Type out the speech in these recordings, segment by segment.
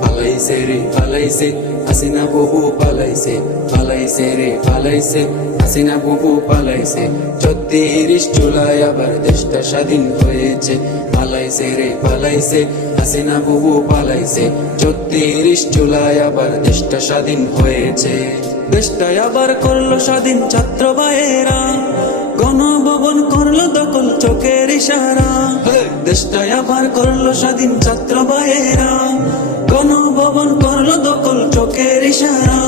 পালাইছে রে পালাইছে হাসিনা বুবু পালাইছে, পালাইছে রে পালাইছে হাসিনা বুবু পালাইছে। ৩৪ জুলাই আবার দেশটা স্বাধীন হয়েছে, পালাইছে রে পালাইছে হাসিনা বুবু পালাইছে। ৩৪ জুলাই আবার দেশটা স্বাধীন হয়েছে। দেশটা আবার করলো স্বাধীন ছাত্র ভাইয়েরা, গণভবন করলো দখল চোখের ইশারা। দেশটা আবার করলো স্বাধীন ছাত্র ভাইয়েরা, গণভবন করলো দখল চোখের ইশারা।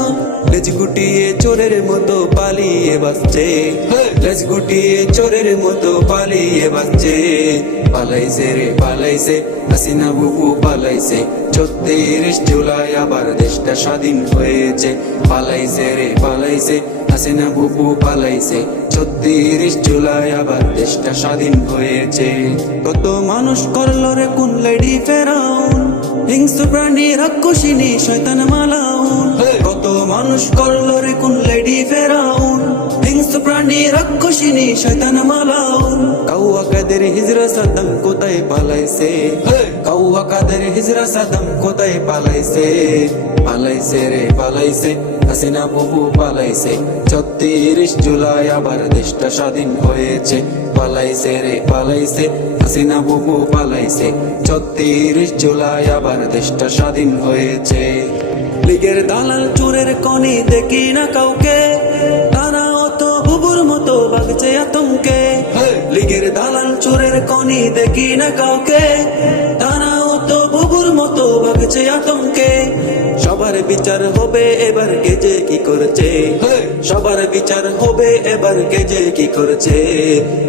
লেজ গুটিয়ে চোরের মতো পালিয়ে বাঁচছে, লেজ গুটিয়ে চোরের মতো পালিয়ে বাঁচছে। পালাইছে রে পালাইছে হাসিনা বুবু পালাইছে। ৩৪ জুলাই আবার দেশটা স্বাধীন হয়েছে, পালাইছে রে পালাইছে হাসিনা বুবু পালাইছে। ৩৪ জুলাই আবার দেশটা স্বাধীন হয়েছে। কত মানুষ করলো রে কোন লেডি ফেরাউন, হিংস্র প্রাণী রাক্ষসিনী শয়তান মালাউন। কত মানুষ করলো রে কোন লেডি ফেরাউন, হিংস্র প্রাণী রাক্ষসিনী শয়তান মালাউন। কাউয়া কাদের হিজরা সাদ্দাম কোথায় পালাইছে, কাউয়া কাদের হিজরা সাদ্দাম কোথায় পালাইছে। পালাইছে রে পালাইছে হাসিনা বুবু পালাইছে। ৩৪ জুলাই আবার দেশটা স্বাধীন হয়েছে, পালাইছে রে পালাইছে হাসিনা বুবু পালাইছে। ৩৪ জুলাই আবার দেশটা স্বাধীন হয়েছে। লীগের দালাল চোরের কনি দেখি না কাউকে, তারাও তো বুবুর মতো ভাগছে আতঙ্কে। লীগের দালাল চোরের কনি দেখি না কাউকে, তারাও তো বুবুর মতো ভাগছে আতঙ্কে। সবার বিচার হবে এবার কে যে কি করেছে, সবার বিচার হবে এবার কে যে কি করেছে।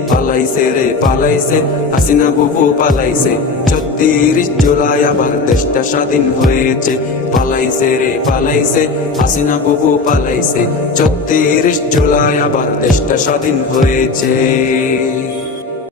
পালাইছে রে পালাইছে হাসিনা বুবু পালাইছে। ৩৪ জুলাই আবার দেশটা স্বাধীন হয়েছে, পালাইছে রে পালাইছে হাসিনা বুবু পালাইছে। ৩৪ জুলাই আবার দেশটা স্বাধীন হয়েছে।